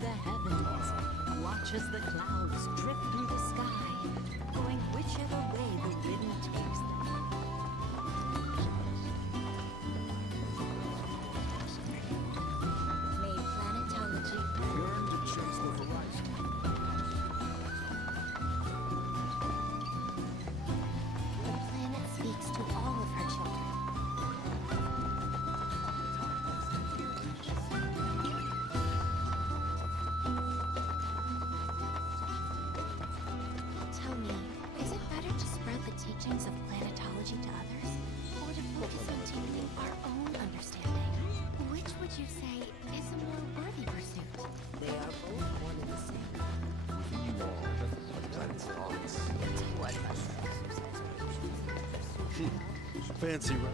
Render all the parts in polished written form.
the heavens. Watch as the clouds drift through the sky, going whichever way the wind takes them. May planetology Yearn to chase the horizon. The planet speaks to all of her children. Tell me, is it better to spread the teachings of planetology to others, or to focus on deepening our own understanding? Which would you say is a more worthy pursuit? They are both one and the same. Within you all are planets and arts. What must Fancy, right?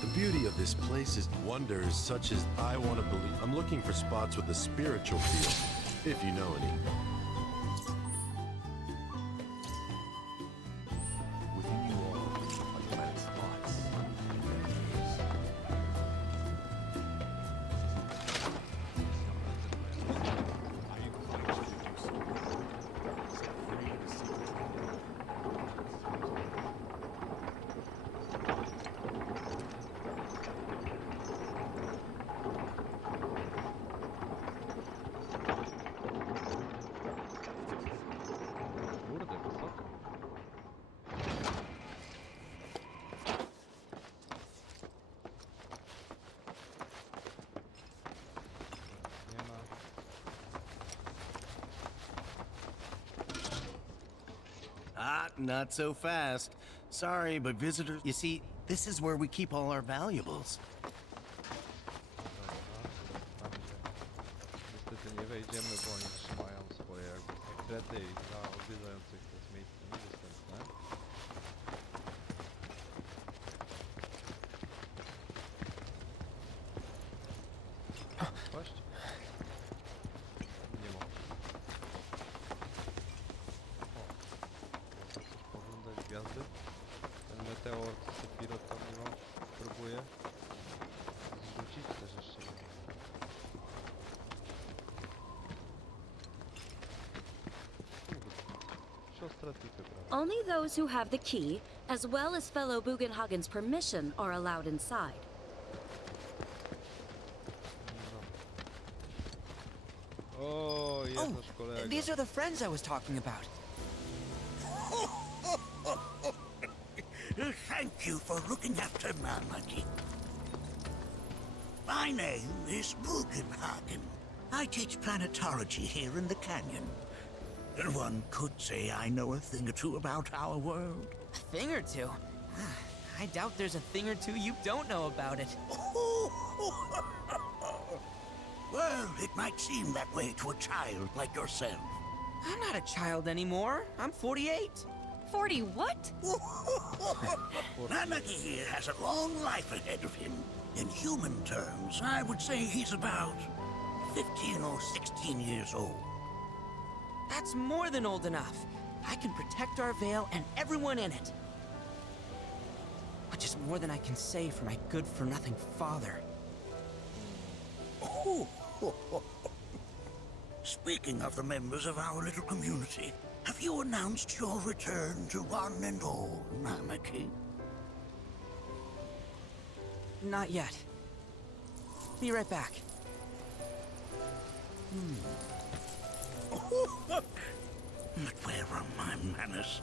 The beauty of this place is wonders such as I want to believe. I'm looking for spots with a spiritual feel, if you know any. Within you all are planets and arts. Kurde, wysoko. Nie ma. Ah, not so fast. Sorry, but visitors... You see, this is where we keep all our valuables. Niestety nie wejdziemy, bo oni trzymają swoje jakby sekrety i dla odwiedzających to jest miejsce niedostępne. Paść? Nie mogę. O, chcesz poglądać gwiazdy? Ten meteor, co Sephiroth tam mimo próbuje zrzucić też jeszcze. Siostra Tiffy, prawda? Only those who have the key, as well as fellow Bugenhagen's permission, are allowed inside. O, jest Oh, nasz kolega. these are the friends I was talking about. Thank you for looking after Nanaki. My name is Bugenhagen. I teach planetology here in the canyon. One could say I know a thing or two about our world. A thing or two? I doubt there's a thing or two you don't know about it. Well, it might seem that way to a child like yourself. I'm not a child anymore. I'm 48. 40 what? Nanaki here has a long life ahead of him. In human terms, I would say he's about 15 or 16 years old. That's more than old enough. I can protect our veil and everyone in it. Which is more than I can say for my good-for-nothing father. Speaking of the members of our little community, have you announced your return to one and all, Nanaki? Not yet. Be right back. But where are my manners?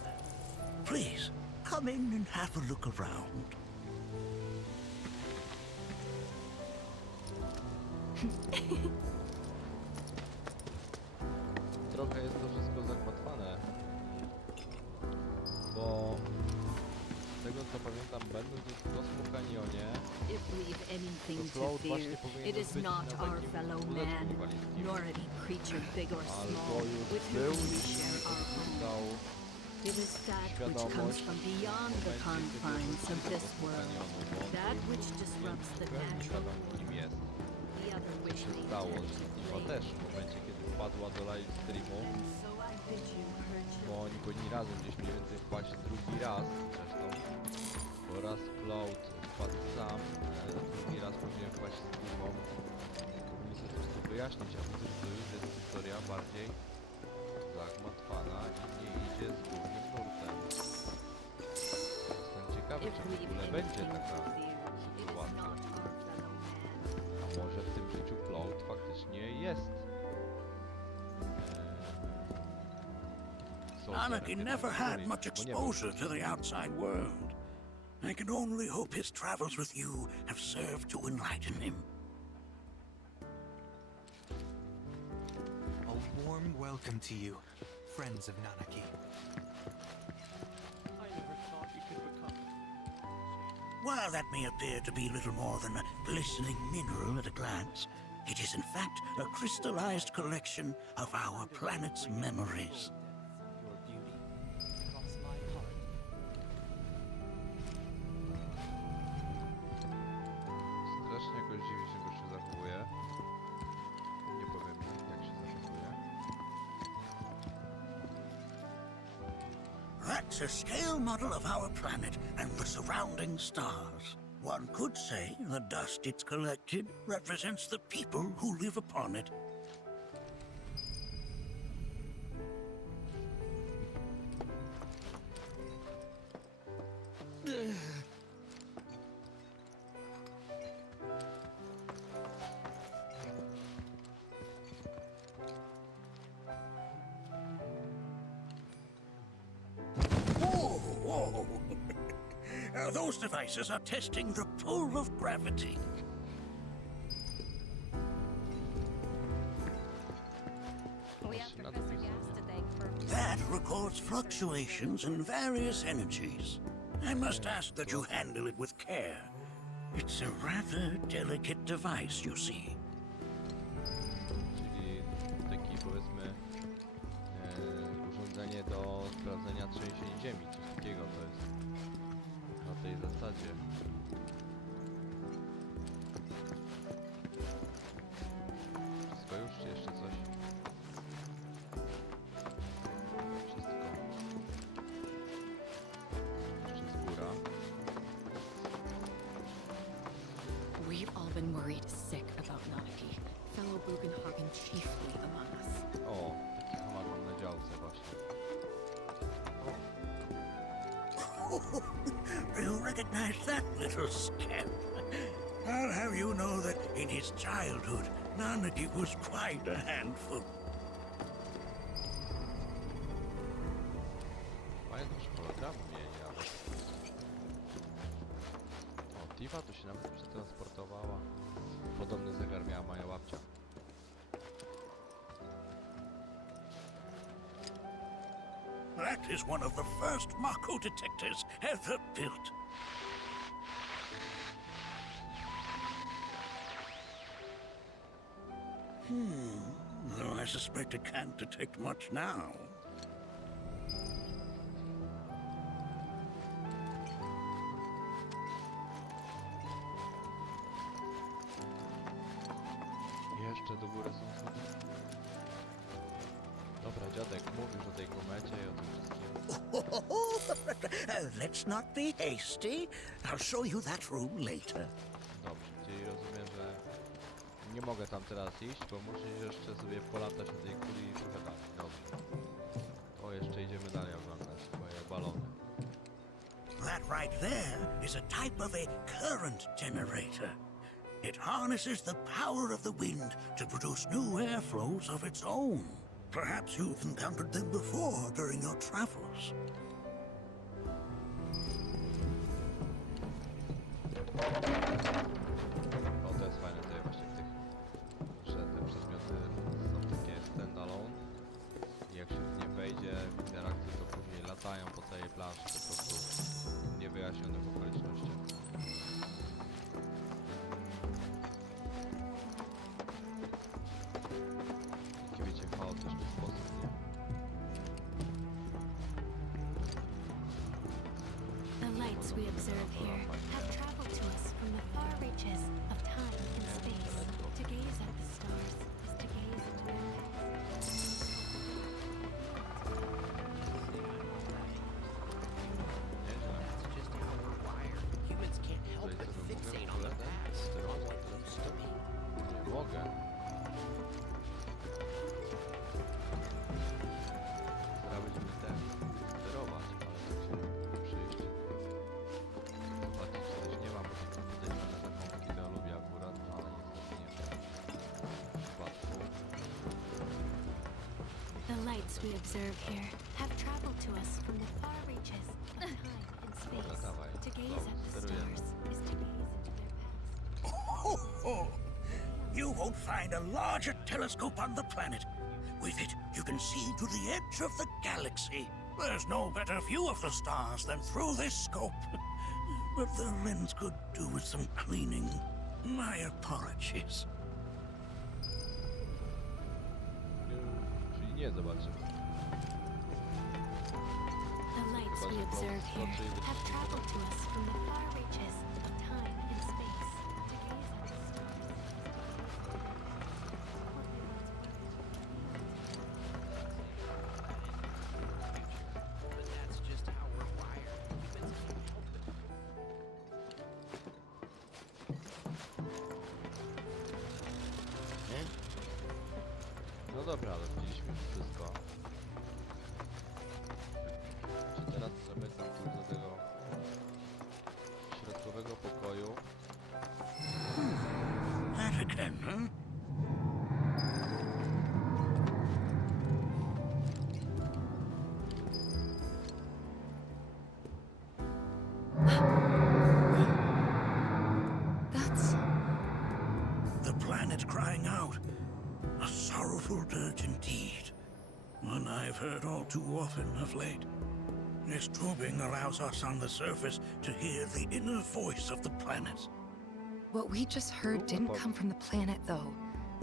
Please, come in and have a look around. Trochę jest to wszystko zagmatwane, bo z tego co pamiętam, będąc w Cosmo Kanionie, If we've anything to to Cloud fear, właśnie powinien it is być not na our takim fellow dodatku man, inwalidzkim. nor any creature big or Albo small, już with był whom we i share our home. dał It is that which comes świadomość from w beyond the momencie, kiedy confines of wrócił do this Cosmo world. Kanionu, bo on That był which disrupts the w pełni natural świadom, kim jest. the other which się stało, że Tifa też w momencie, kiedy wpadła do live streamu, So I Bo oni powinni razem gdzieś mniej więcej wpaść drugi raz zresztą. Bo raz Cloud wpadł sam, drugi raz powinien wpaść z drugą. Powinni sobie po prostu wyjaśnić, a widzę, że to już jest historia bardziej zagmatwana i nie idzie z głównym nurtem. Jestem ciekawy, czy w ogóle będzie taka sytuacja. A może w tym życiu Cloud faktycznie jest. Nanaki never had much exposure to the outside world. I can only hope his travels with you have served to enlighten him. A warm welcome to you, friends of Nanaki. While that may appear to be little more than a glistening mineral at a glance, it is in fact a crystallized collection of our planet's memories. Your beauty across my heart. Strasznie jakoś dziwnie się gościu zachowuje. Nie powiem jak się zachowuje. That's a scale model of our planet and the surrounding stars. One could say the dust it's collected represents the people who live upon it. Whoa, whoa. Those devices are testing the pull of gravity. We have Professor Gas to thank for That records fluctuations in various energies. I must ask that you handle it with care. It's a rather delicate device, you see. Czyli taki powiedzmy urządzenie do sprawdzenia trzęsień ziemi, coś takiego to jest na tej zasadzie. Wszystko już, czy jeszcze coś? Wszystko. Jeszcze z góra. We've all been worried sick about Nanaki, fellow Bugenhagen chiefly among us. O, taki hamak na działce właśnie. You recognize that little scamp? I'll have you know that in his childhood, Nanaki was quite a handful. Fajną hologramę mieli, ale... O, Tifa tu się nawet przetransportowała. Podobny zegar miała moja babcia. That is one of the first Mako detectors ever built. Though I suspect it can't detect much now. Jeszcze do góry są schody. Dobra, dziadek, mówisz o tej komecie i o tym wszystkim. Let's not be hasty. I'll show you that room later. Dobrze, czyli rozumiem, że nie mogę tam teraz iść, bo muszę jeszcze sobie polatać na tej kuli i szukać dalej. Dobrze. O, jeszcze idziemy dalej oglądać twoje balony. That right there is a type of a current generator. It harnesses the power of the wind to produce new airflows of its own. Perhaps you've encountered them before during your travels. O, to jest fajne tutaj właśnie w tych, że te przedmioty są takie standalone i jak się w nie wejdzie w interakcję, to później latają po całej planszy po prostu w niewyjaśnionych okolicznościach. Taki wiecie, chaotyczny sposób, nie? The lights we observe here have traveled to us from the far reaches of time and space. To gaze at the stars is to gaze into their past. lights we observe here have traveled to us from the far reaches of time and space. dawaj. To gaze at the Sterujemy. stars is to gaze into their past. Oh, you won't find a larger telescope on the planet. With it, you can see to the edge of the galaxy. There's no better view of the stars than through this scope. But the lens could do with some cleaning. My apologies. Czyli nie zobaczymy. The lights we observe here have traveled to us from the far reaches of time and space. To gaze at the stars. But that's just how we're wired. We've been so open. No dobra, ale widzieliśmy już wszystko. Czy teraz możemy tam pójść do tego środkowego pokoju? That again, huh? That's... The planet crying out. A sorrowful dirge indeed. One I've heard all too often of late. This tubing allows us on the surface to hear the inner voice of the planet. What we just heard didn't come from the planet, though.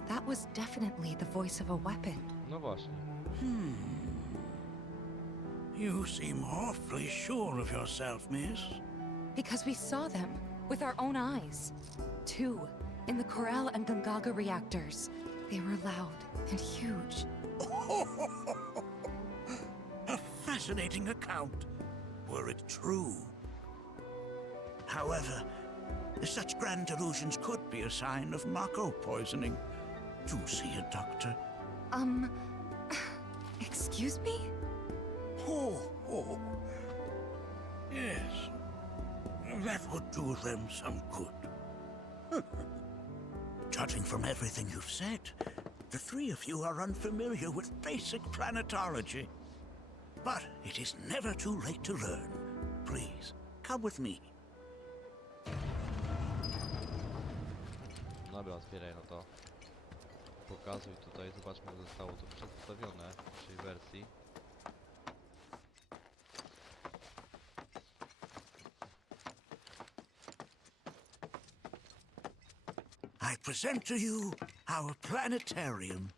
That was definitely the voice of a weapon. No właśnie. You seem awfully sure of yourself, miss. Because we saw them with our own eyes. Two, in the Corel and Gungaga reactors. They were loud and huge. A fascinating account, were it true. However, such grand delusions could be a sign of Mako poisoning. Do see a doctor. Excuse me? Oh. Yes. That would do them some good. Judging from everything you've said, the three of you are unfamiliar with basic planetology. But it is never too late to learn. Please, come with me. Dobra, zbieraj no to. Pokazuj tutaj, zobaczmy jak zostało to przedstawione w naszej wersji. I present to you our planetarium.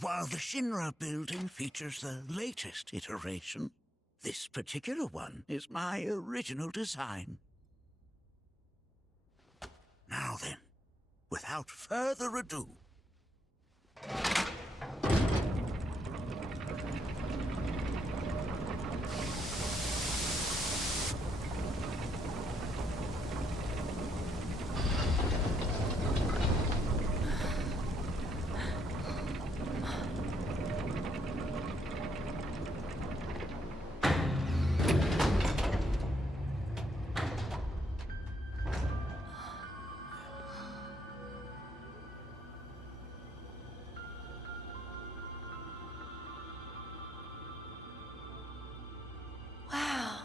While the Shinra building features the latest iteration, this particular one is my original design. Now then, without further ado, Wow.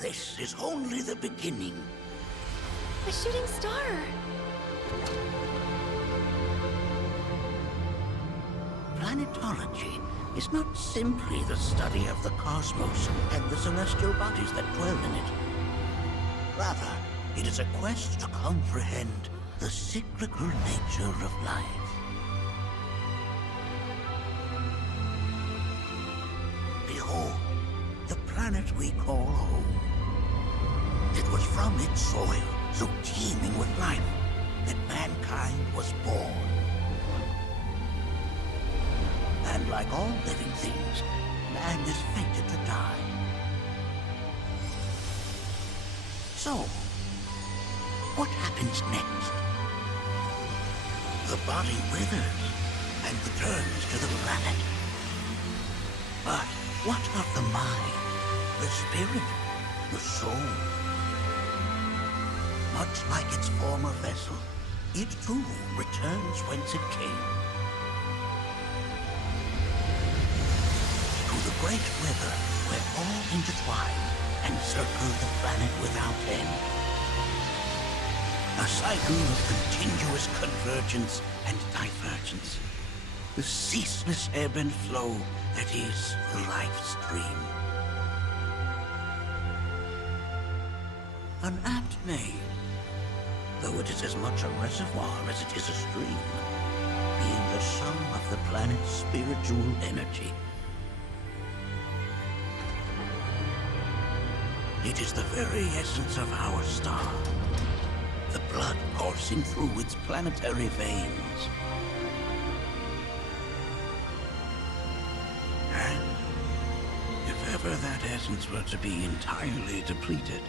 this is only the beginning. A shooting star! Planetology is not simply the study of the cosmos and the celestial bodies that dwell in it. Rather, it is a quest to comprehend the cyclical nature of life. Behold, the planet we call home. It was from its soil, so teeming with life, that mankind was born. And like all living things, man is fated to die. So, what happens next? The body withers and returns to the planet. But what of the mind, the spirit, the soul? Much like its former vessel, it too returns whence it came. To the great river where all intertwine and circle the planet without end. A cycle of continuous convergence and divergence. The ceaseless ebb and flow that is the life stream. An apt name, though it is as much a reservoir as it is a stream, being the sum of the planet's spiritual energy. It is the very essence of our star, the blood coursing through its planetary veins. And if ever that essence were to be entirely depleted,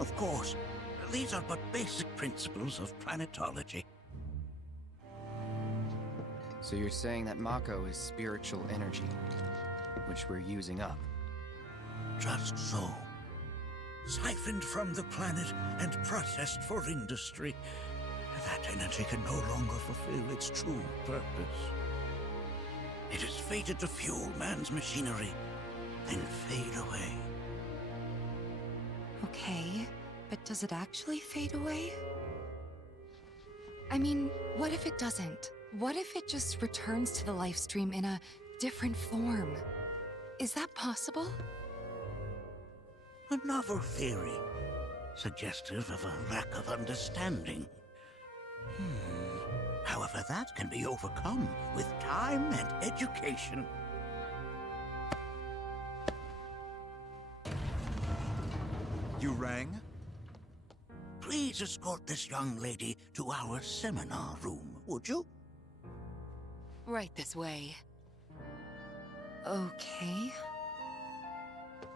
of course, these are but basic principles of planetology. So you're saying that Mako is spiritual energy, which we're using up? Just so. Siphoned from the planet and processed for industry, that energy can no longer fulfill its true purpose. It is fated to fuel man's machinery, then fade away. Okay, but does it actually fade away? I mean, what if it doesn't? What if it just returns to the life stream in a different form? Is that possible? A novel theory, suggestive of a lack of understanding. However, that can be overcome with time and education. You rang? Please escort this young lady to our seminar room, would you? Right this way. Okay.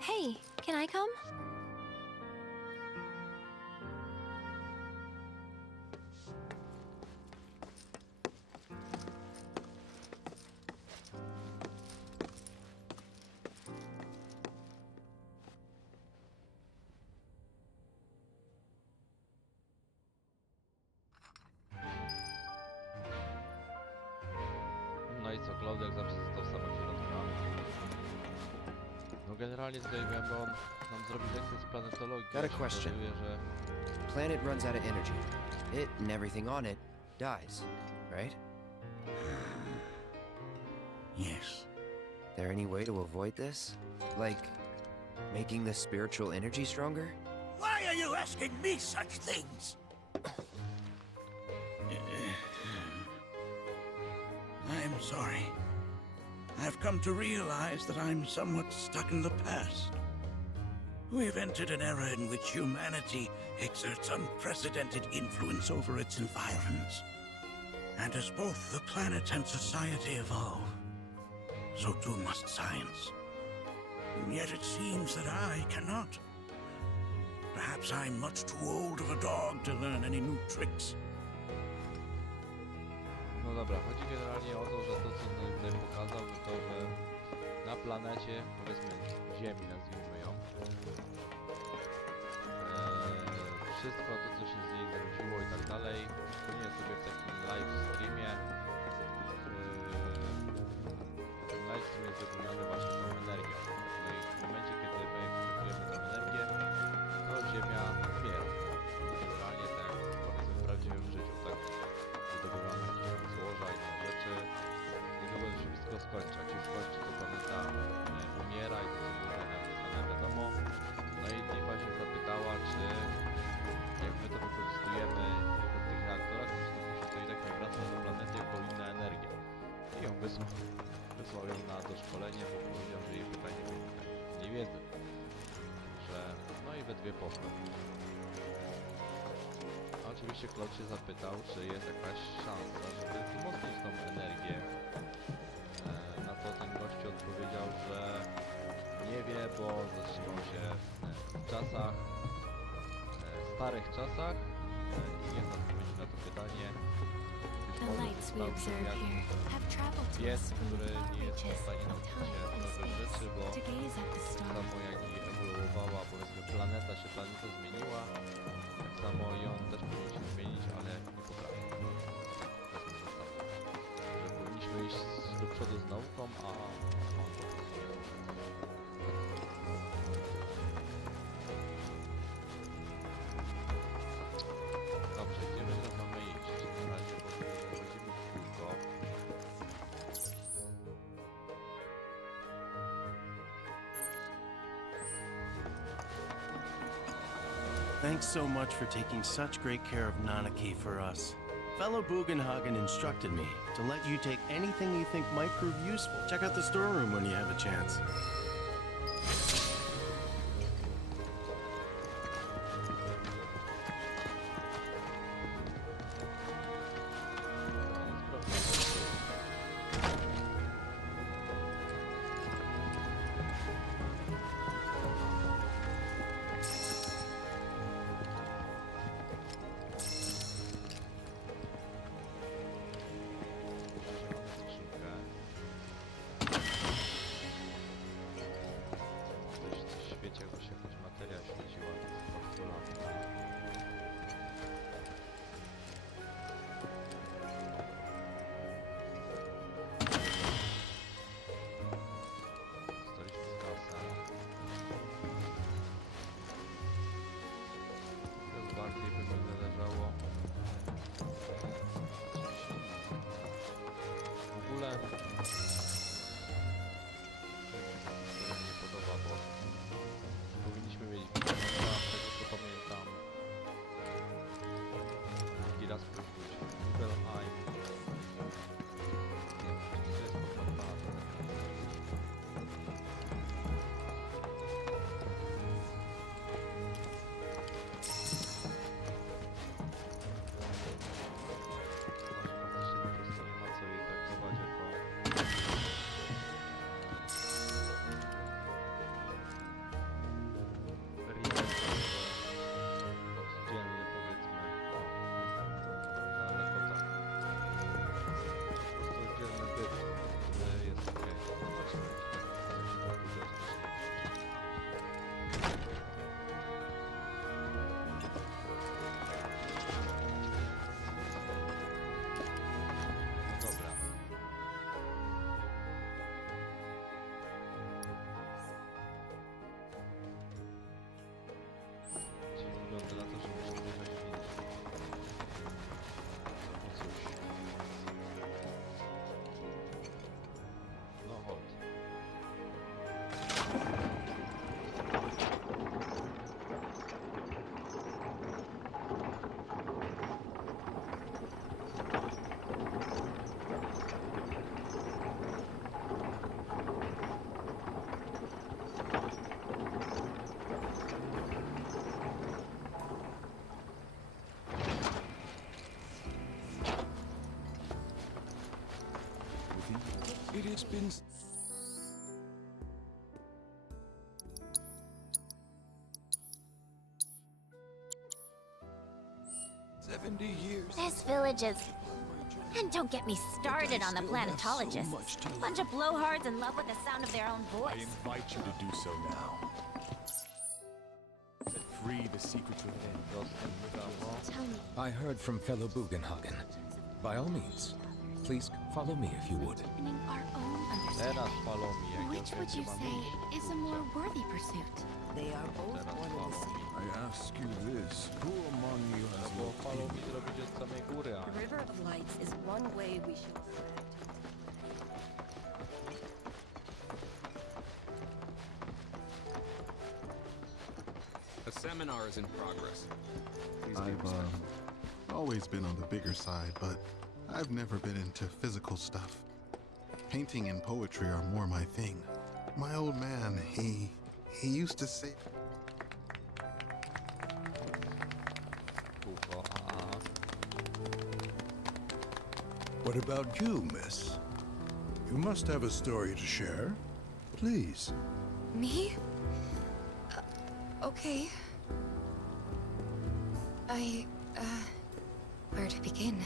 Hey, can I come? No i co, Cloud jak zawsze został sam od środka. No generalnie tutaj miałem, bo on nam zrobił lekcję z planetologii. Got a question. Że... Planet runs out of energy. It and everything on it dies, right? Yes. There any way to avoid this? Like, making the spiritual energy stronger? Why are you asking me such things? I'm sorry. I've come to realize that I'm somewhat stuck in the past. We've entered an era in which humanity exerts unprecedented influence over its environs. And as both the planet and society evolve, so too must science. And yet it seems that I cannot. Perhaps I'm much too old of a dog to learn any new tricks. No dobra, chodzi generalnie o to, że to co tutaj pokazał, to to, że na planecie, powiedzmy Ziemi nazwijmy ją, wszystko to co się z niej zrodziło i tak dalej, płynie sobie w takim live streamie. Ten live stream jest wypełniony właśnie tą energią. No i w momencie kiedy my eksportujemy tę energię, to Ziemia umiera. Generalnie tak jak powiedzmy w prawdziwym życiu, tak? Zdobywamy jakieś złoża i inne rzeczy. Niedługo się wszystko skończy. Jak się skończy, to planeta umiera i to co było napisane wiadomo. No i Tifa się zapytała, czy jak my to wykorzystujemy w tych reaktorach, to i tak nie wraca do planety jako inna energia. I ją wysłał ją na doszkolenie, bo powiedział, że jej pytanie wynika z niewiedzy. Że no i we dwie poszły. No oczywiście Cloud się zapytał, czy jest jakaś szansa, żeby wzmocnić tą energię. Na to ten gościu odpowiedział, że nie wie, bo zaczęło się w czasach, starych czasach i nie znam odpowiedzi na to pytanie. Być The może lights we stał się observe jak here have traveled to pies, us from który far nie jest w reaches stanie of nauczyć się time and nowych space rzeczy, bo to gaze at the tak stars. samo jak i ewoluowała, powiedzmy, planeta zmieniła, tak samo i on też powinien się zmienić, ale nie potrafi. To jest mój zasada. Że powinniśmy iść do przodu z nauką, a on po prostu nie może. Dobrze, gdzie my teraz mamy iść? Na razie chodzimy w kółko. Thanks so much for taking such great care of Nanaki for us. Fellow Bugenhagen instructed me to let you take anything you think might prove useful. Check out the storeroom when you have a chance. Świecie, jakby się jakaś materia świeciła, więc podpalamy. Dostaliśmy z kasę. Teraz bardziej by mi zależało. W ogóle nie podoba, bo powinniśmy mieć z tego co pamiętam. Drugi raz powinniśmy mieć Nibelheim. Nie wiem, czy to jest podpalane. Praktycznie po prostu nie ma co jej traktować jako oddzielny, powiedzmy, daleko tak. Po prostu oddzielny byt, który jest okej. Zobaczmy, jak się to pójdzie Dobra. Czyli wygląda na to, że musimy jechać windą. No cóż. No chodź. It has been 70 years. This village is... And don't get me started on the planetologists. Bunch of blowhards in love with the sound of their own I voice. invite you to do so now. Set free the secrets within. Tell me, I heard from fellow Bugenhagen. By all means, please follow me if you would. deepening our own Teraz understanding. follow me, jak Which ja would wiem, you gdzie say mamy iść. is a more worthy pursuit? They are both Teraz one and follow the same. me. I ask you this, who among you Trzeba has było looked follow in? me zrobić od samej góry, a The River of Lights is one way we should tread. A seminar is in progress. Please be I've respectful. always been on the bigger side, but I've never been into physical stuff. Painting and poetry are more my thing. My old man, he used to say kółko, a What about you, miss? You must have a story to share. Please. Me? Okay. Where to begin?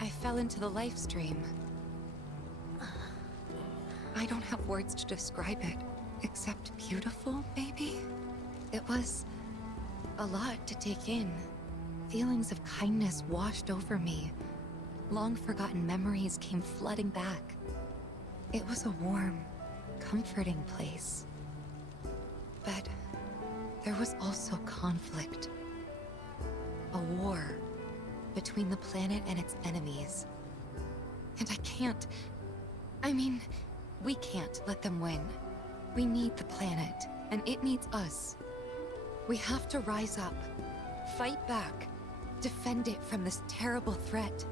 I fell into the life stream. I don't have words to describe it, except beautiful, maybe? It was a lot to take in. Feelings of kindness washed over me. Long-forgotten memories came flooding back. It was a warm, comforting place. But there was also conflict. A war between the planet and its enemies. And we can't let them win. We need the planet, and it needs us. We have to rise up, fight back, defend it from this terrible threat.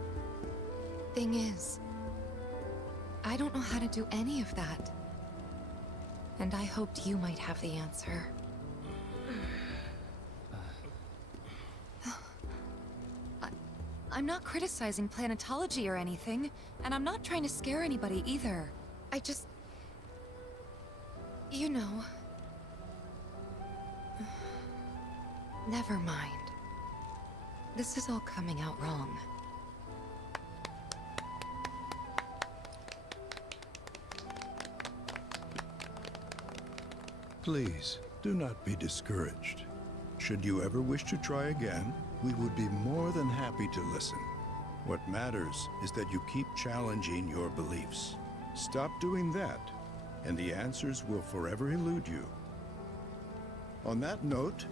Thing is, I don't know how to do any of that. And I hoped you might have the answer. I'm not criticizing planetology or anything, and I'm not trying to scare anybody either. I just... You know... Never mind. This is all coming out wrong. Please, do not be discouraged. Should you ever wish to try again, we would be more than happy to listen. What matters is that you keep challenging your beliefs. Stop doing that, and the answers will forever elude you. On that note,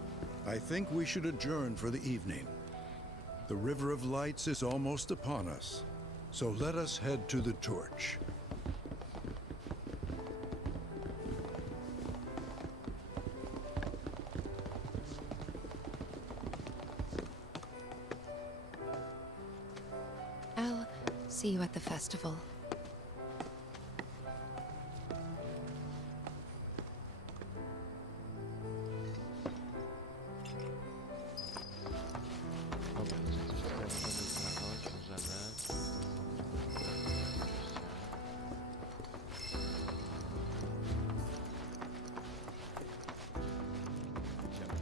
I think we should adjourn for the evening. The River of Lights is almost upon us, so let us head to the torch. I'll see you at the festival. Dobra, czy coś tutaj możemy znaleźć? Możemy.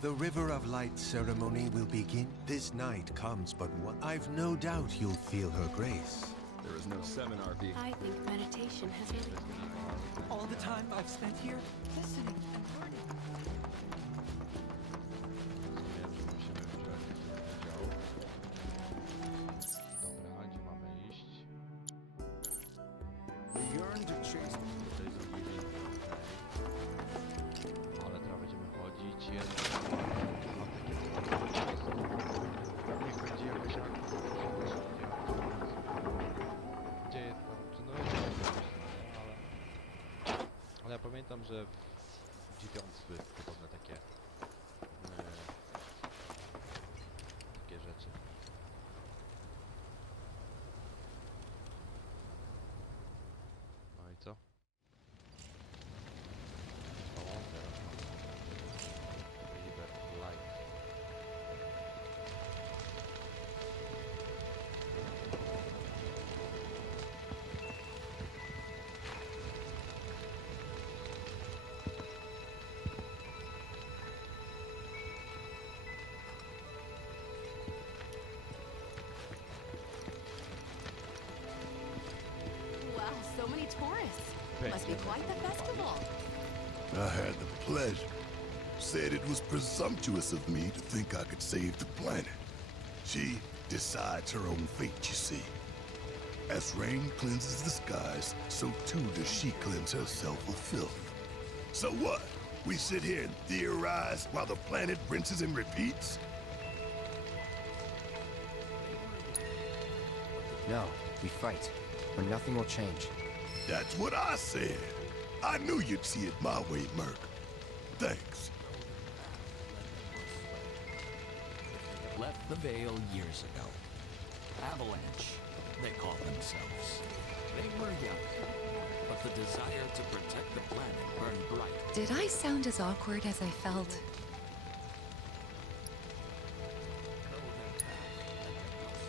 The River of Light ceremony will begin. This night comes but one. I've no doubt you'll feel her grace. There is no seminar being... I think meditation has ended. All the time I've spent here, listening and learning. Dobra, gdzie mamy iść? We yearn to chase. Tutaj zrobili. Ale teraz będziemy chodzić. Jest. Mam takie niech będzie jakaś akcja. Gdzie jest tam? Czy no jest ale ja pamiętam, że w 9 były podobne takie rzeczy. No i co? O, teraz mamy Rebirth Light. Wow, so many tourists. Must be quite the festival. I had the pleasure. Said it was presumptuous of me to think I could save the planet. She decides her own fate, you see. As rain cleanses the skies, so too does she cleanse herself of filth. So what? We sit here and theorize while the planet rinses and repeats? No, we fight, or nothing will change. That's what I said. I knew you'd see it my way, Merc. Thanks. Left the Veil years ago. Avalanche, they call themselves. They were young, but the desire to protect the planet burned bright. Did I sound as awkward as I felt?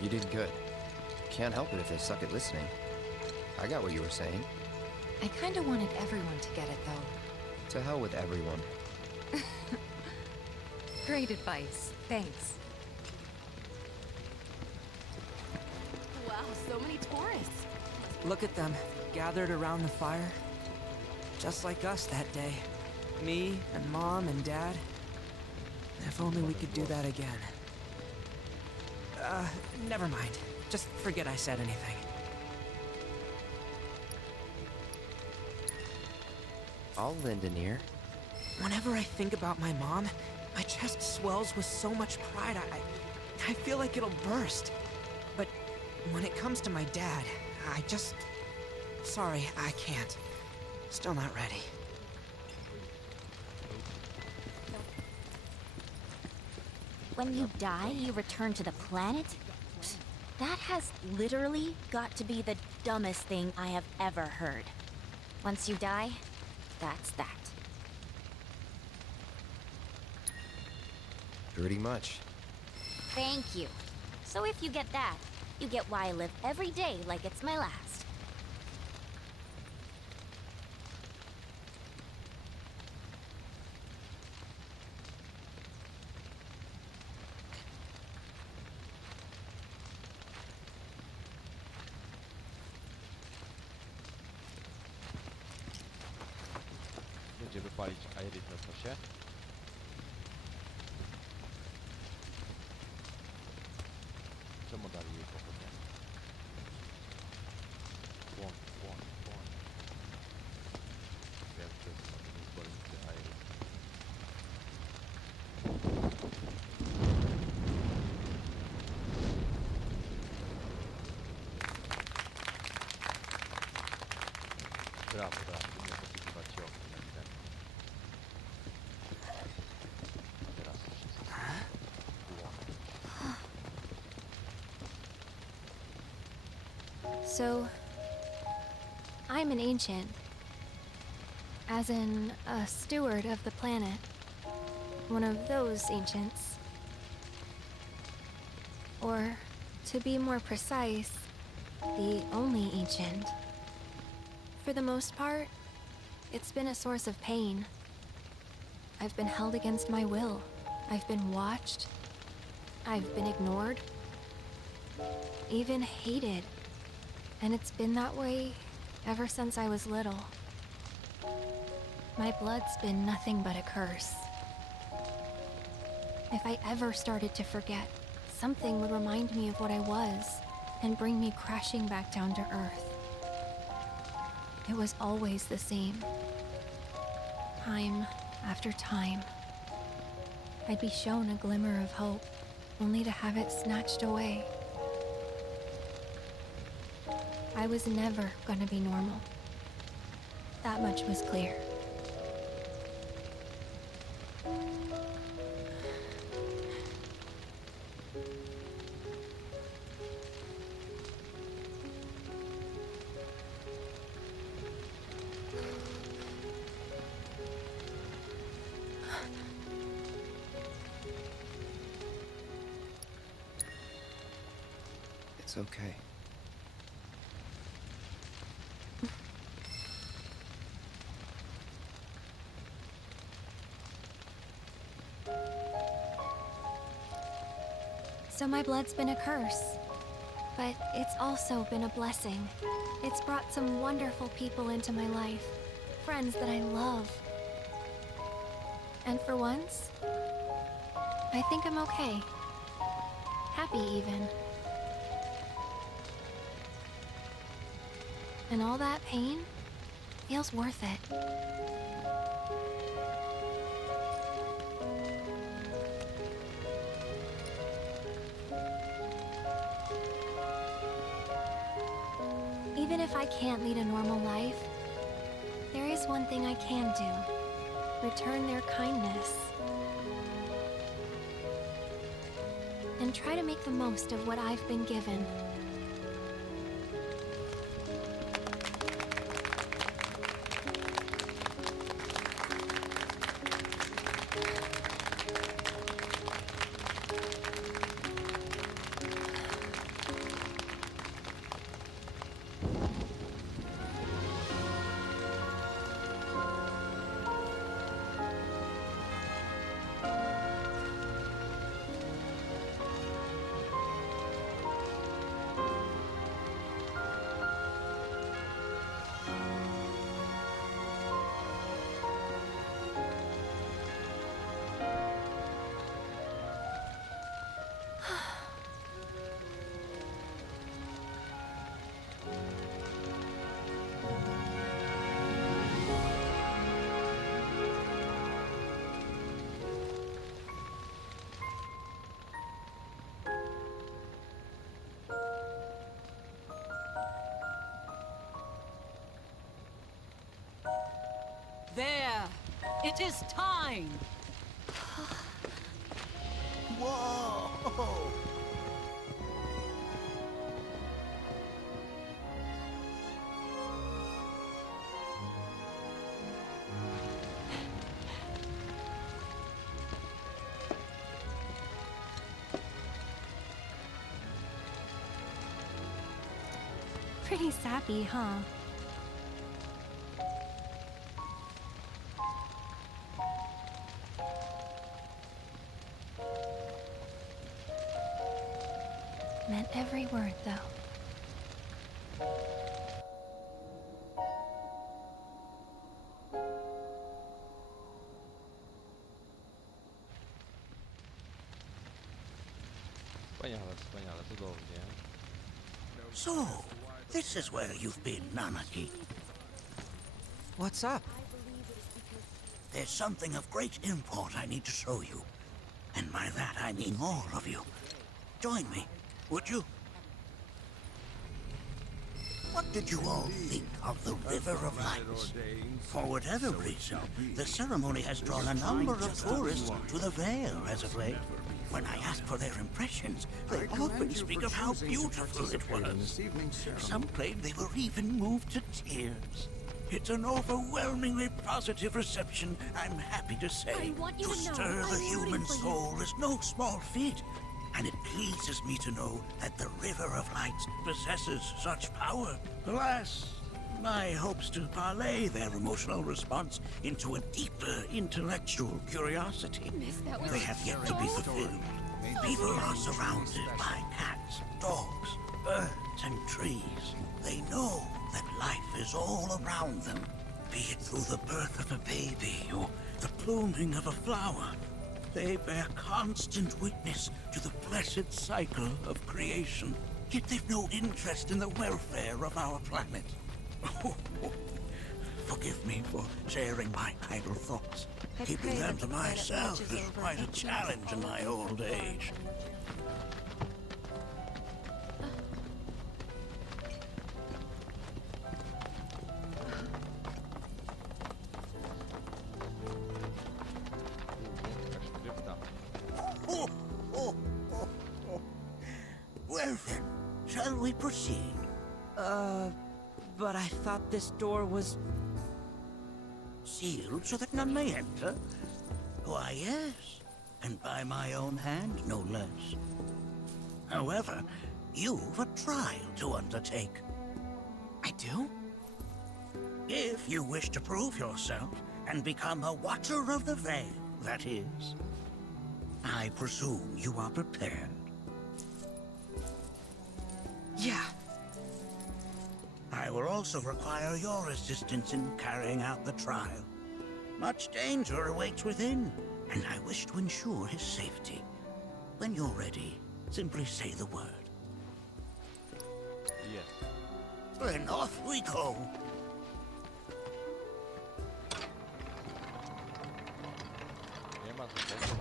You did good. Can't help it if they suck at listening. I got what you were saying. I kinda wanted everyone to get it, though. To hell with everyone. Great advice. Thanks. Wow, so many tourists. Look at them, gathered around the fire. Just like us that day. Me and Mom and Dad. If only we could do that again. Never mind. Just forget I said anything. I'll lend an ear. Whenever I think about my mom, my chest swells with so much pride, I feel like it'll burst. But when it comes to my dad, I just... Sorry, I can't. Still not ready. When you die, you return to the planet? Pfft, that has literally got to be the dumbest thing I have ever heard. Once you die, that's that. Pretty much. Thank you. So if you get that, you get why I live every day like it's my last. Będziemy palić aeryt na sosie. Czemu dali jej pochodnie? Błąd. Wiem, że to jest zwolennicy aeryt. Brawo, umiem posługiwać się oknem jak ten. Teraz wszystko. So, I'm an ancient. As in, a steward of the planet. One of those ancients. Or, to be more precise, the only ancient. For the most part, it's been a source of pain. I've been held against my will. I've been watched. I've been ignored. Even hated. And it's been that way ever since I was little. My blood's been nothing but a curse. If I ever started to forget, something would remind me of what I was and bring me crashing back down to earth. It was always the same. Time after time. I'd be shown a glimmer of hope, only to have it snatched away. I was never gonna be normal. That much was clear. It's okay. So my blood's been a curse. But it's also been a blessing. It's brought some wonderful people into my life. Friends that I love. And for once, I think I'm okay. Happy even. And all that pain feels worth it. Even if I can't lead a normal life, there is one thing I can do. Return their kindness. And try to make the most of what I've been given. It is time! Whoa! Pretty sappy, huh? Meant every word, though. Wspaniale, wspaniale, cudownie. So, this is where you've been, Nanaki. What's up? There's something of great import I need to show you. And by that I mean all of you. Join me, would you? What did you all think of the River of Lights? For whatever reason, the ceremony has drawn a number of tourists to the Vale as of late. When I ask for their impressions, they often speak of how beautiful it was. Some claim they were even moved to tears. It's an overwhelmingly positive reception, I'm happy to say. To stir the human soul is no small feat, and it pleases me to know that the River of Lights possesses such power. Alas, my hopes to parlay their emotional response into a deeper intellectual curiosity, they have yet to be fulfilled. People are surrounded by cats, dogs, birds, and trees. They know that life is all around them, be it through the birth of a baby or the blooming of a flower. They bear constant witness to the blessed cycle of creation, yet they've no interest in the welfare of our planet. Forgive me for sharing my idle thoughts. Keeping them to myself is quite a challenge in my old age. Well then, shall we proceed? But I thought this door was... Sealed so that none may enter? Why, yes. And by my own hand, no less. However, you've a trial to undertake. I do? If you wish to prove yourself and become a Watcher of the Veil, that is. I presume you are prepared. Yeah. I will also require your assistance in carrying out the trial. Much danger awaits within, and I wish to ensure his safety. When you're ready, simply say the word. Yes. Then off we go. Nie ma co tego.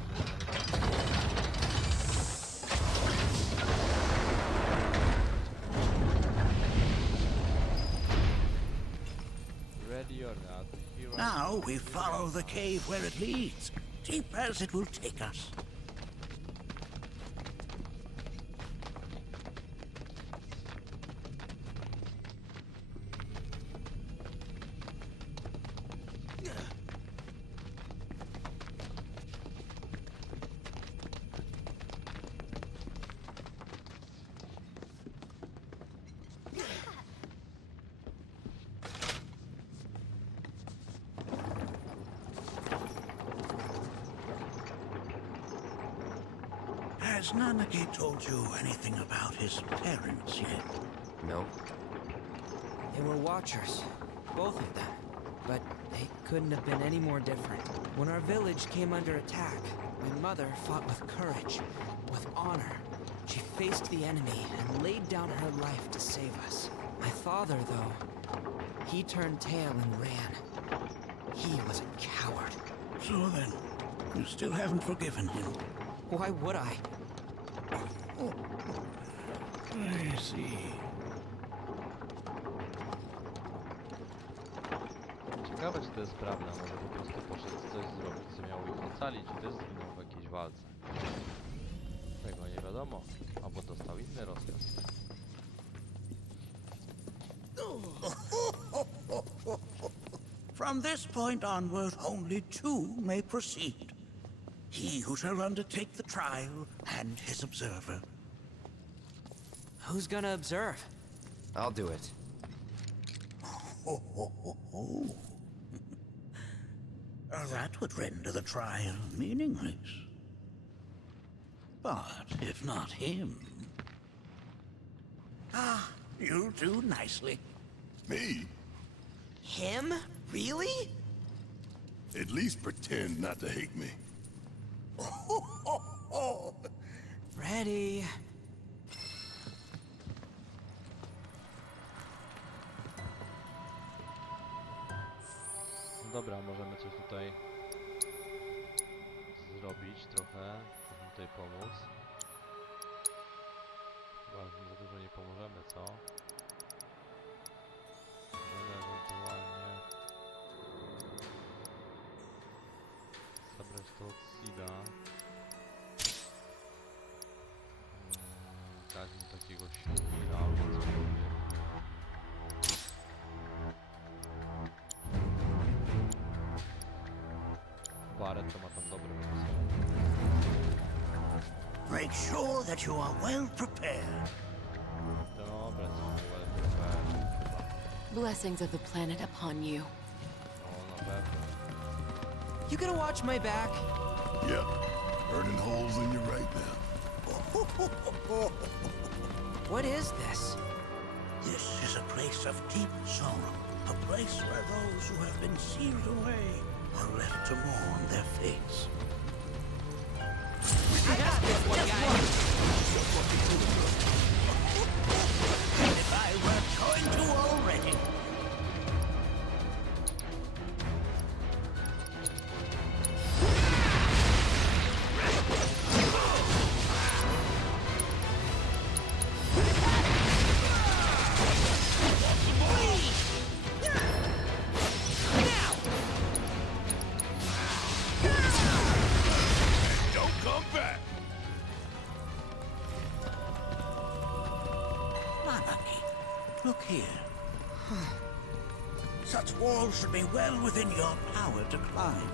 Ready or not, here Now we follow the cave where it leads, deep as it will take us. Has Nanaki told you anything about his parents yet? No. They were Watchers, both of them. But they couldn't have been any more different. When our village came under attack, my mother fought with courage, with honor. She faced the enemy and laid down her life to save us. My father, though, he turned tail and ran. He was a coward. So then, you still haven't forgiven him? Why would I? I see. Ciekawe, czy to jest prawda. Może po prostu poszedł coś zrobić, co miało ich ocalić i też zginął w jakiejś walce. Tego nie wiadomo. Albo dostał inny rozkaz. From this point onward, only two may proceed. He who shall undertake the trial and his observer. Who's gonna observe? I'll do it. That would render the trial meaningless. But if not him... Ah, you'll do nicely. Me? Him? Really? At least pretend not to hate me. Ready. No dobra, możemy coś tutaj zrobić trochę. Możemy tutaj pomóc. Chyba za dużo nie pomożemy, co? Możemy ewentualnie zabrać to od Sida. Dać mu takiego świra, więc Barret to ma tam dobre pomysły. Make sure that you are well prepared. Dobra, jesteśmy well prepared. Blessings of the planet upon you. O, na pewno. You gonna watch my back? Yep. Burning holes in you right now. What is this? This is a place of deep sorrow. A place where those who have been sealed away are left to mourn their fates. I got this one, guy. If I were going to already. Nanaki, look here. Such walls should be well within your power to climb.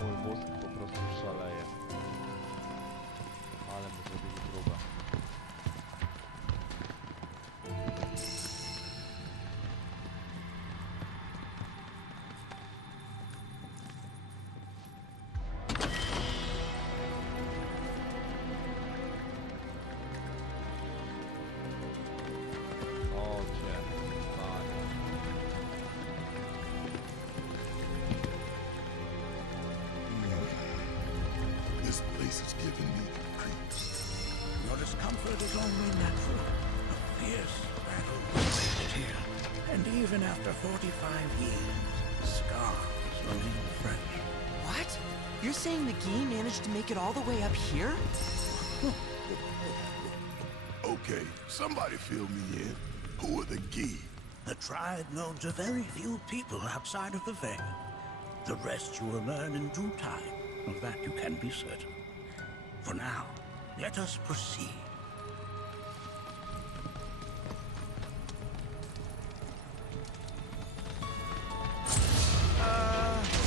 Mój mózg po prostu szaleje. Ale my zrobili próbę. O cię, panie. This place is giving me the creeps. Your discomfort is only natural. A fierce battle was waged here. And even after 45 years, scars remain fresh. What? You're saying the Gi managed to make it all the way up here? Okay, somebody fill me in. Who are the Gi? A tribe known to very few people outside of the Veil. The rest you will learn in due time. Of that you can be certain. For now, let us proceed.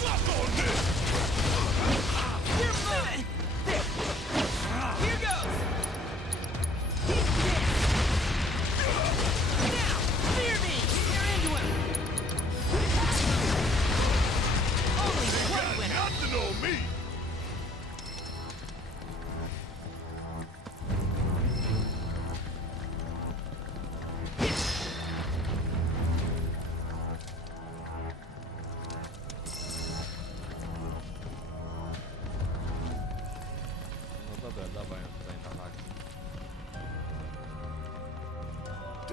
Fuck on this! You're fine! There! Here goes! Now! Fear me! You're into him! Only one winner! Nothing on me!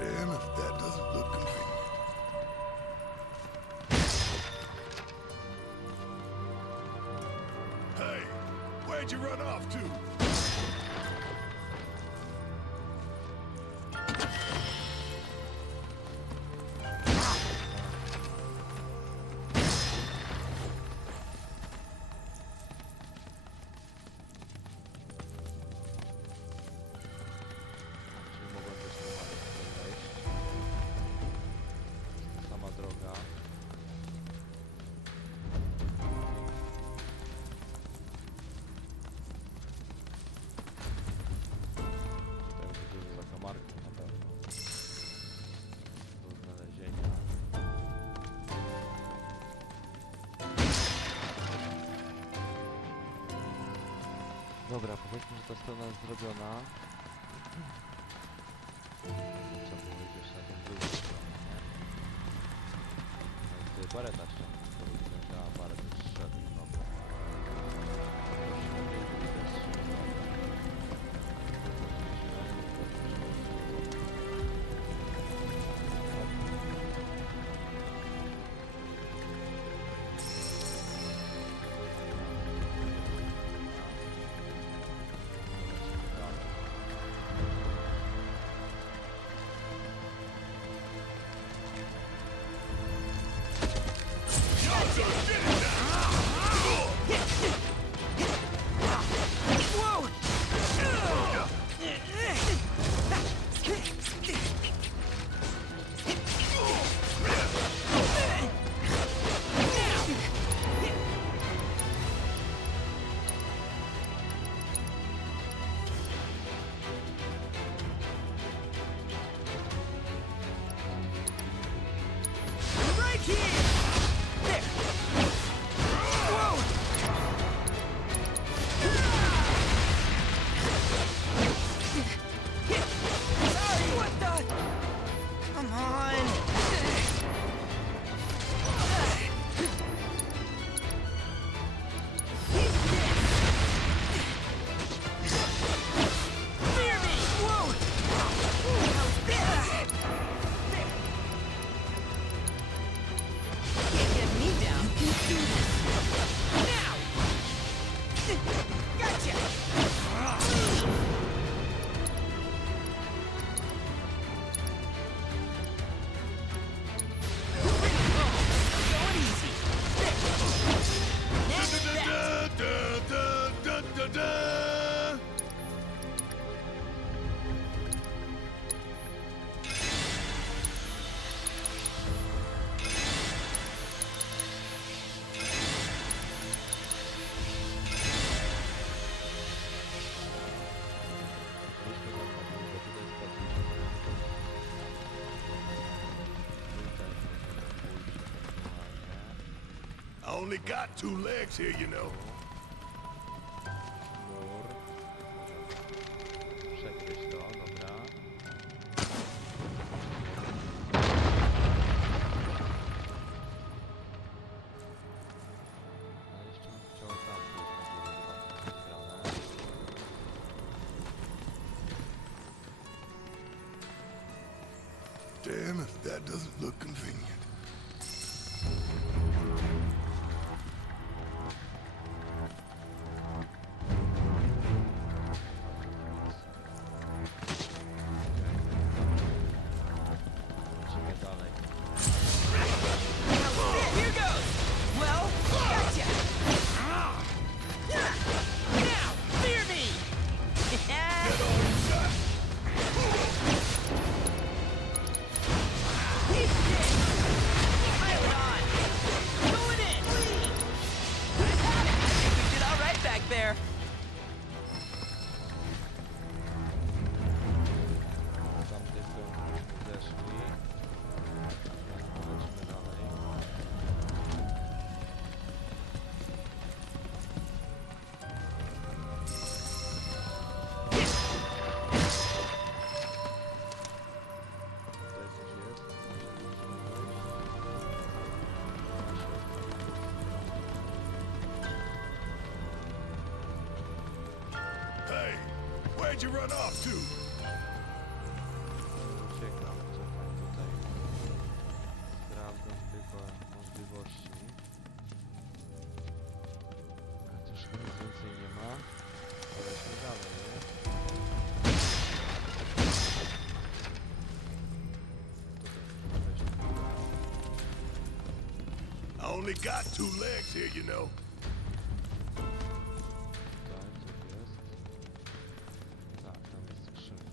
Damn if that doesn't look convenient. Hey, where'd you run off to? Dobra, powiedzmy, że ta strona jest zrobiona. Trzeba powiedzieć jeszcze na tą drugą stronę, nie? No i tutaj bareta ściągnę, to rozumiem, że baret już szedł, dobra. I only got 2 legs here, you know. Przegryź to, dobra. A jeszcze bym chciał tam pójść na górę, zobaczyć grane. Damn if that doesn't look convenient. Where'd you run off to? Uciekam, only got 2 legs here, you know. Tak, tam jest skrzynka.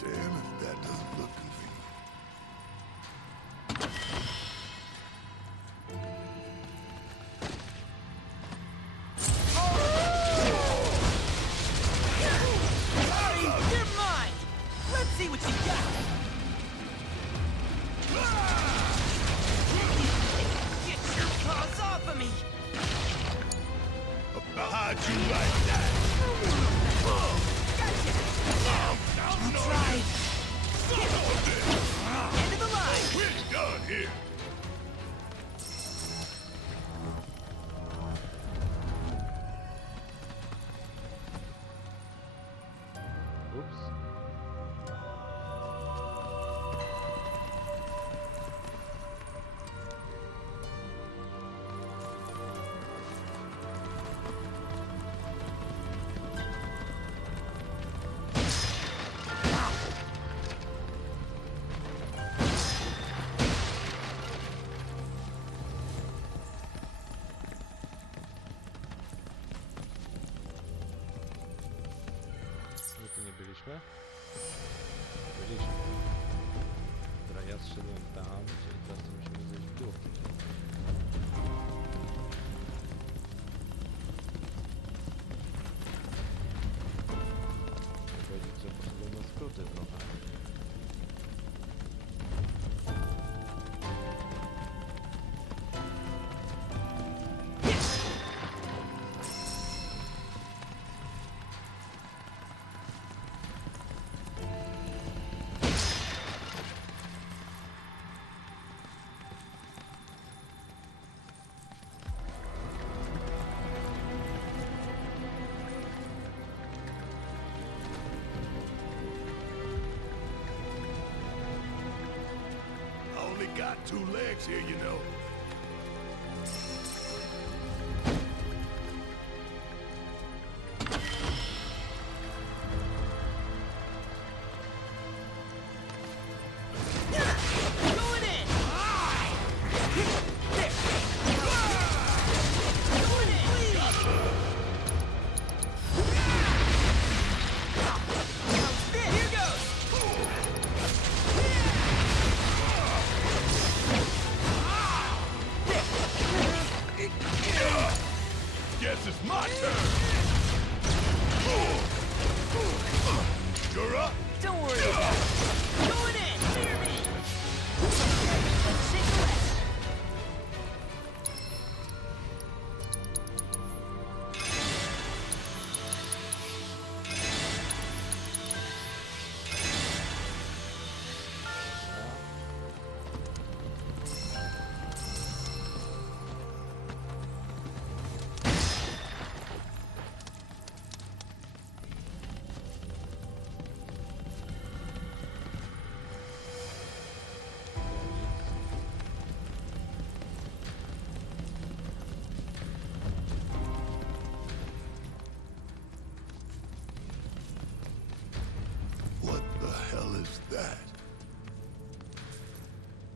Damn if that doesn't look convenient. You're mine! Let's see what you got! Get your paws off of me! How'd you like that? Gotcha! You tried! End of the line! We're done here. Ups. My tu nie byliśmy? Byliśmy. Dobra, ja zszedłem tam, czyli teraz to musimy zejść w dół. Chcę powiedzieć, że poszedłem na skróty trochę. I only got 2 legs here, you know. Going in! There! Going in! Here goes! Guess it's my turn. You're up. Don't worry about it. Going in! Clear me! Let's shake the rest. What the hell is that?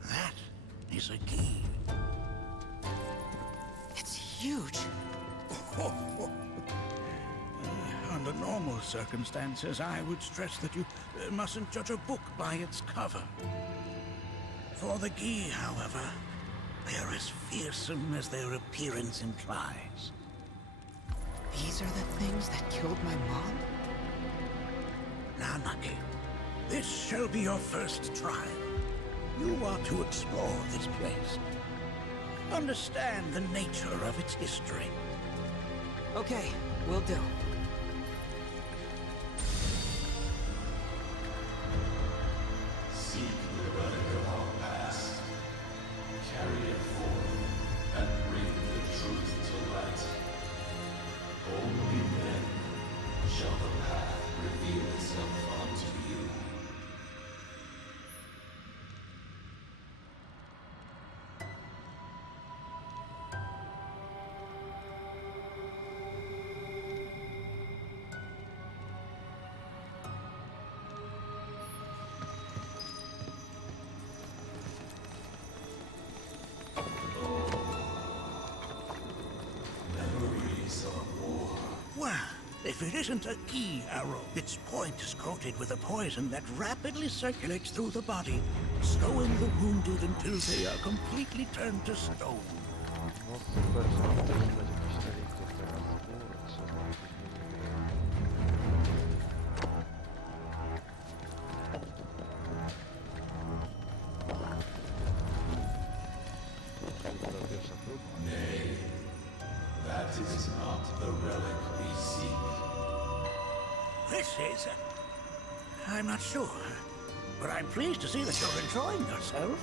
That is a key. It's huge. Under normal circumstances, I would stress that you mustn't judge a book by its cover. For the Gi, however, they are as fearsome as their appearance implies. These are the things that killed my mom? Nanaki, this shall be your first trial. You are to explore this place. Understand the nature of its history. Okay, will do. Seek the relic of our past. Carry it forth and bring the truth to light. Only then shall the path reveal itself unto you. If it isn't a key arrow, its point is coated with a poison that rapidly circulates through the body, slowing the wounded until they are completely turned to stone. No super, że mam też dać jakiś reliktów teraz. Kurczę, to pierwsza próba. Nay, that is not the relic we seek. This is... I'm not sure, but I'm pleased to see that you're enjoying yourself.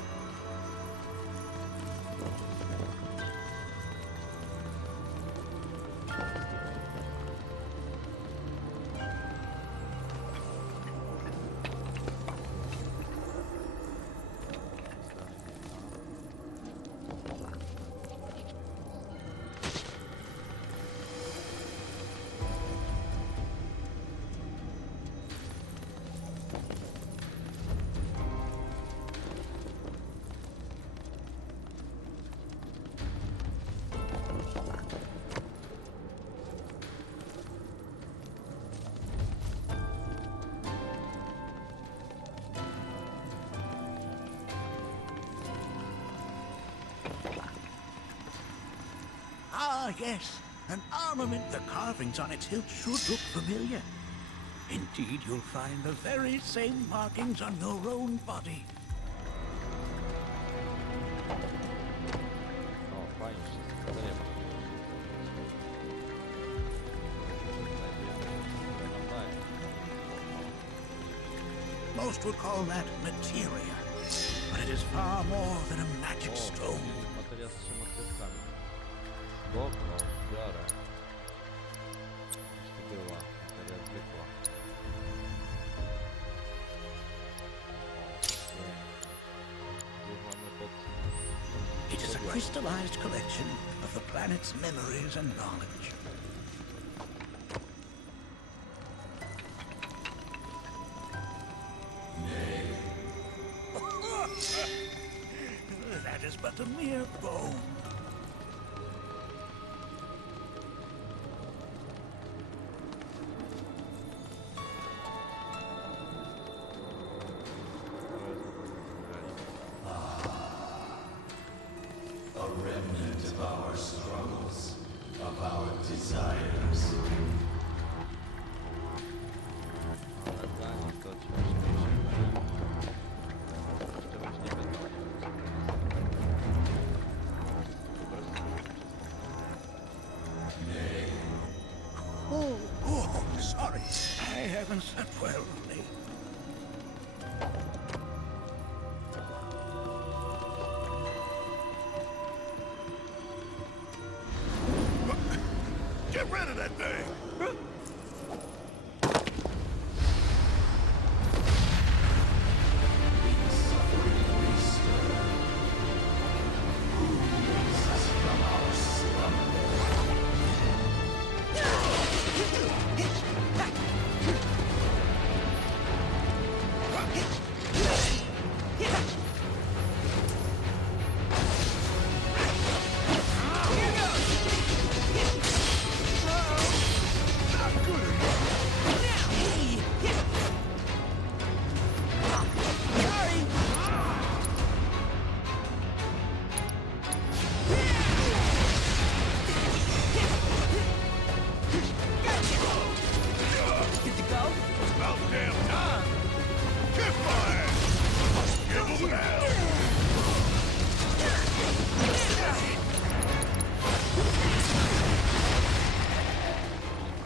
Ah, yes. An armament. The carvings on its hilt should look familiar. Indeed, you'll find the very same markings on your own body. O, fajnie wszystko. To nie ma. Most would call that materia, but it is far more than a magic stone. Materia z 3 kreskami. Spoko, biorę. Już to była materia zwykła. It is a crystallized collection of the planet's memories and knowledge. That is but a mere bone. A remnant of our struggles, of our desires. Oh, sorry. I haven't slept well lately. Get rid of that thing!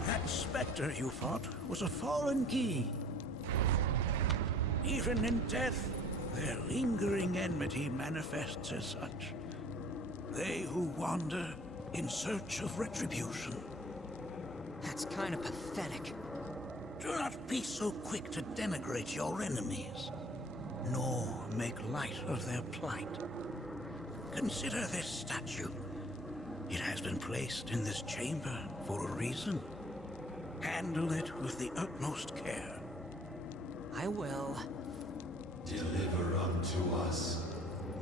That specter you fought was a fallen key. Even in death, their lingering enmity manifests as such. They who wander in search of retribution. That's kind of pathetic. Do not be so quick to denigrate your enemies, nor make light of their plight. Consider this statue. It has been placed in this chamber for a reason. Handle it with the utmost care. I will. Deliver unto us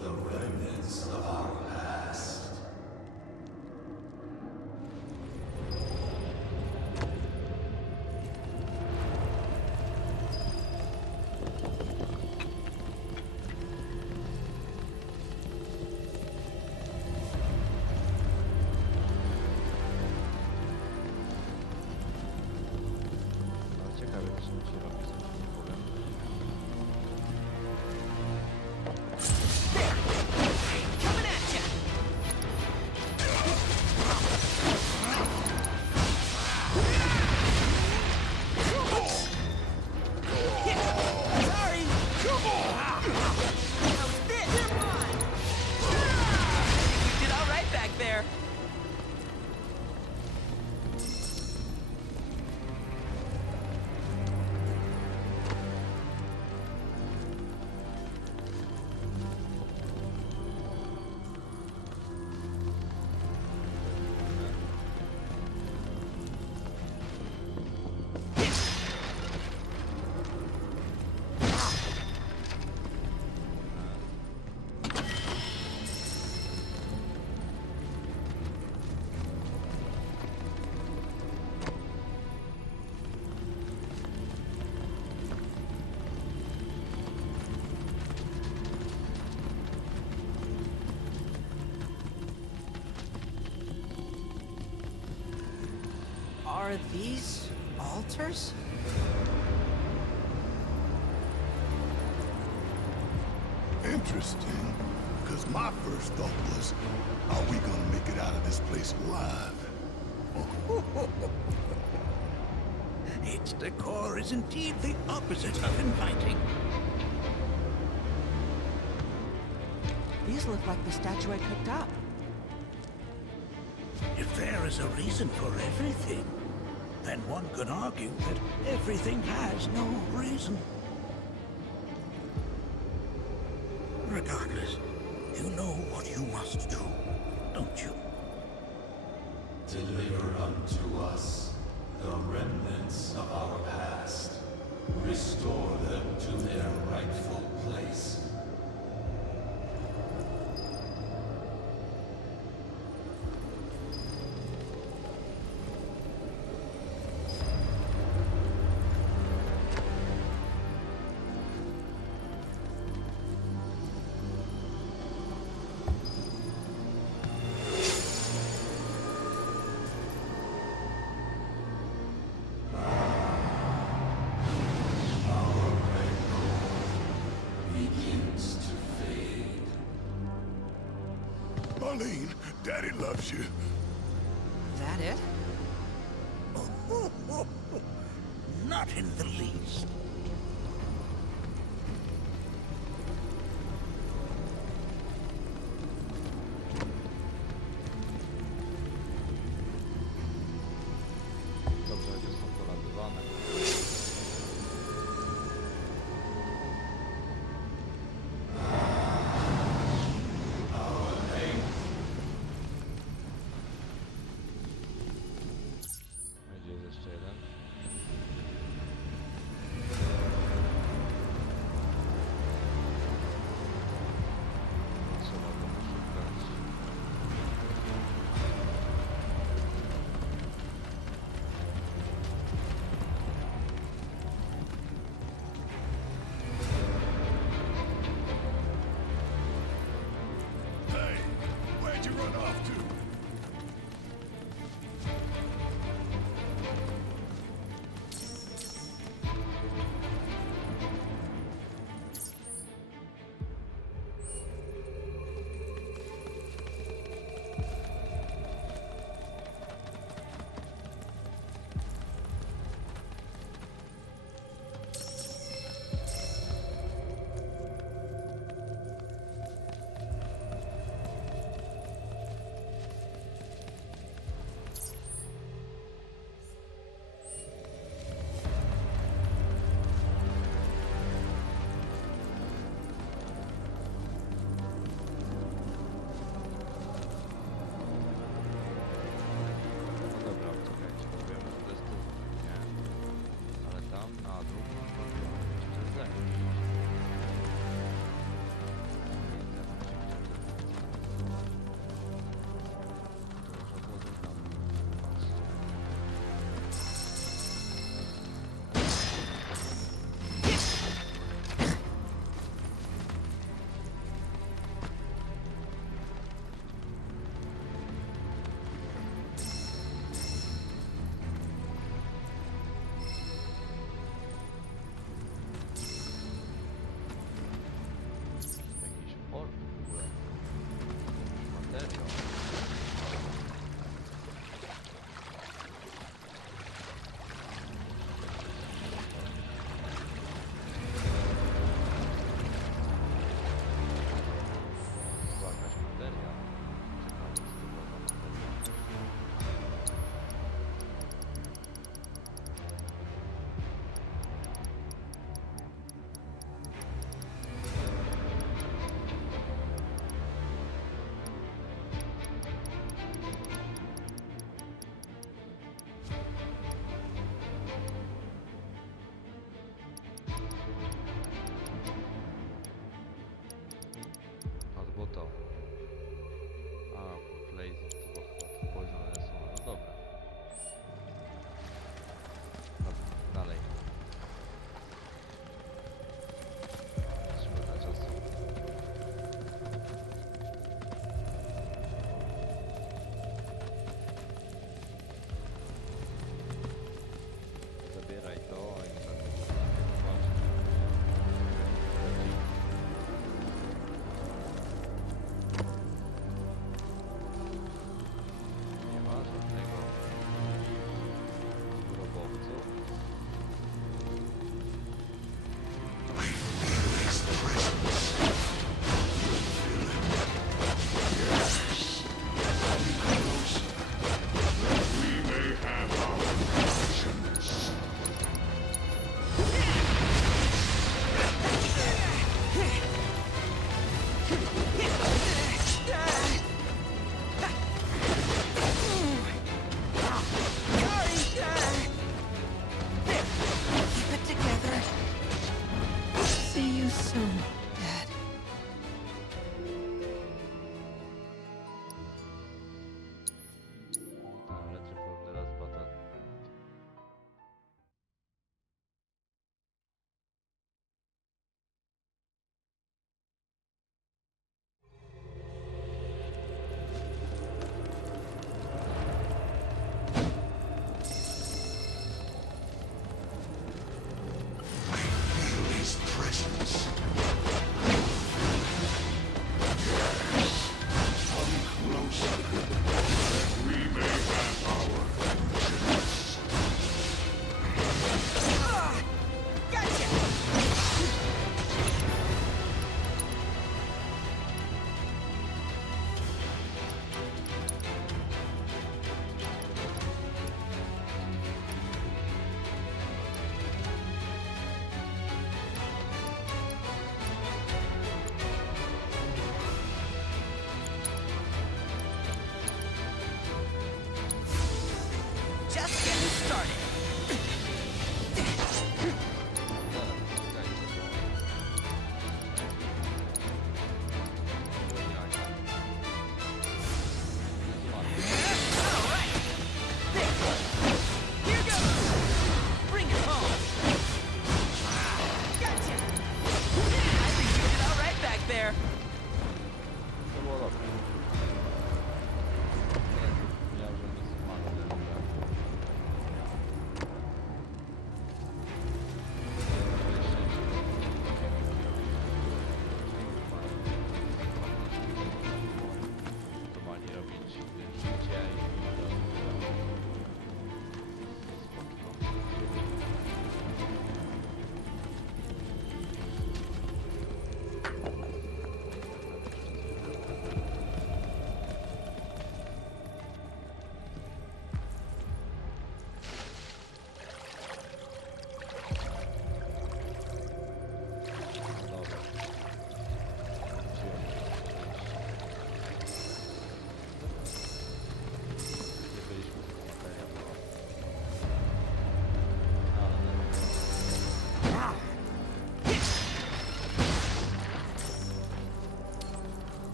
the remnants of our past. ciekawie też mi się robi z tym potworem. Coming at ya! Sorry! How's this? You did all right back there. Are these altars? Interesting. Because my first thought was, are we gonna make it out of this place alive? Its decor is indeed the opposite of inviting. These look like the statue I picked up. If there is a reason for everything, then one could argue that everything has no reason. Regardless, you know what you must do, don't you? Deliver unto us the remnants of our past. Restore them to their rightful place. Marlene, Daddy loves you. That it? Not in the least. Dobrze, gdzie są dolatywane. Gdzie jest jeszcze jeden?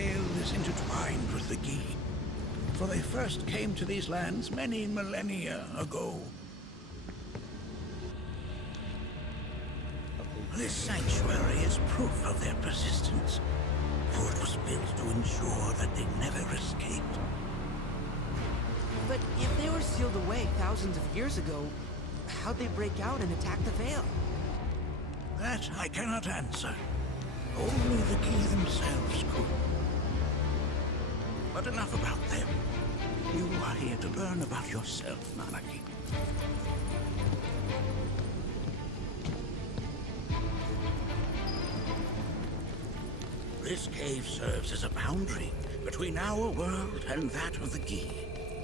Vale is intertwined with the Gi, for they first came to these lands many millennia ago. This sanctuary is proof of their persistence, for it was built to ensure that they never escaped. But if they were sealed away thousands of years ago, how'd they break out and attack the Vale? That I cannot answer. Only the Gi themselves could. But enough about them. You are here to learn about yourself, Nanaki. This cave serves as a boundary between our world and that of the Gi.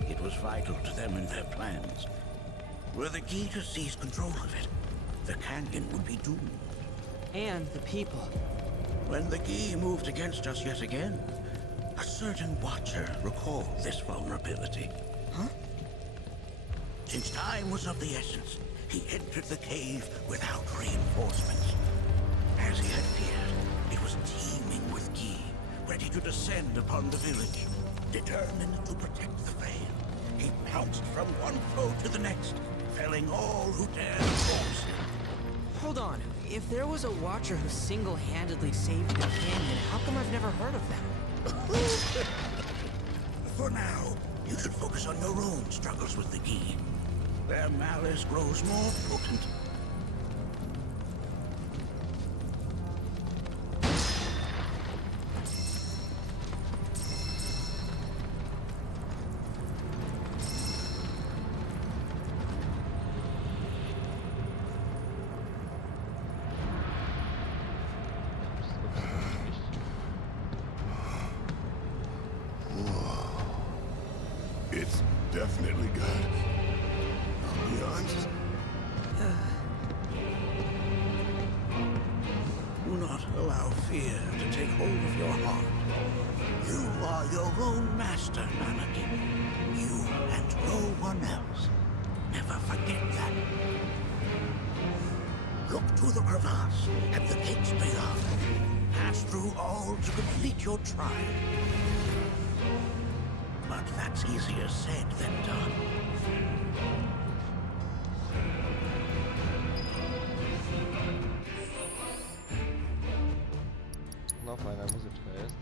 It was vital to them in their plans. Were the Gi to seize control of it, the canyon would be doomed. And the people. When the Gi moved against us yet again, a certain Watcher recalled this vulnerability. Huh? Since time was of the essence, he entered the cave without reinforcements. As he had feared, it was teeming with Gi, ready to descend upon the village. Determined to protect the Vale, he pounced from one foe to the next, felling all who dared oppose him. Hold on. If there was a Watcher who single-handedly saved the canyon, how come I've never heard of them? For now, you should focus on your own struggles with the Gi. Their malice grows more potent. It's definitely good. I'll be honest. Do not allow fear to take hold of your heart. You are your own master, Nanaki. You and no one else. Never forget that. Look to the crevasse and the gates beyond. Pass through all to complete your trial. But that's easier said than done. No, fajna muzyczka jest.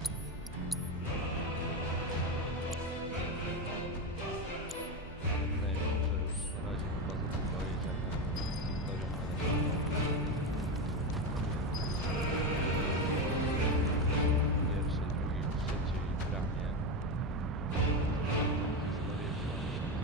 Wydaje mi się, że już na razie chyba za długo jedziemy historią w pierwszej, drugiej, trzeciej bramie. Historię Nanatiego, czyli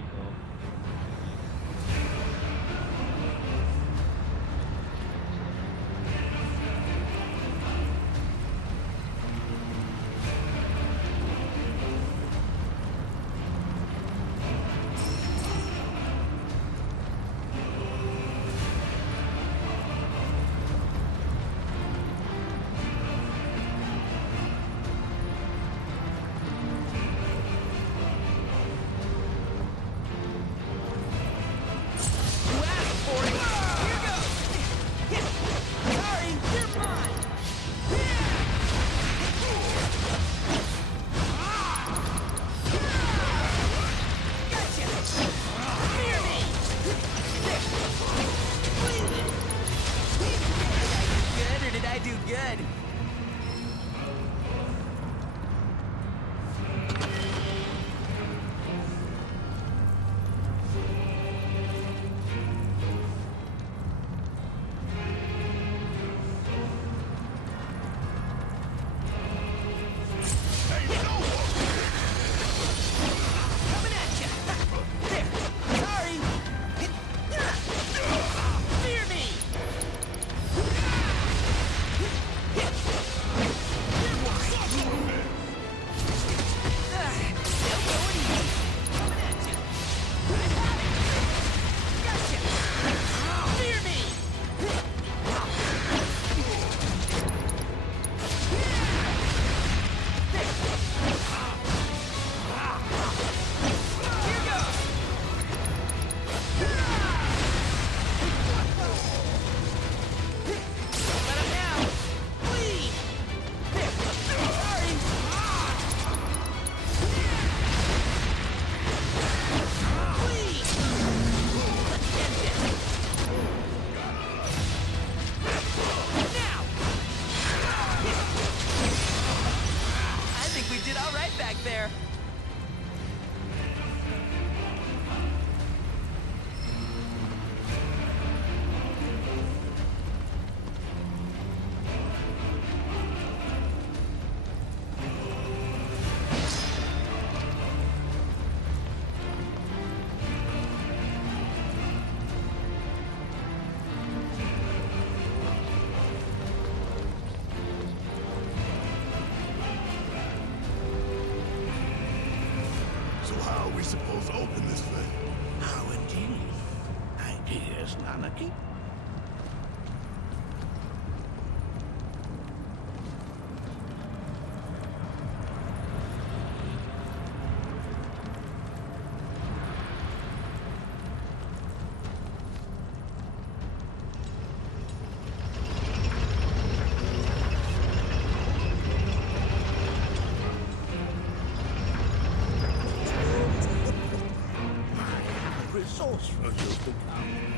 we supposed to open this thing? How indeed. Ideas, Nanaki? Resourceful you've become.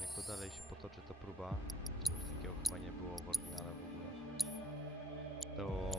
Jak to dalej się potoczy ta próba, czegoś takiego chyba nie było w oryginale w ogóle, to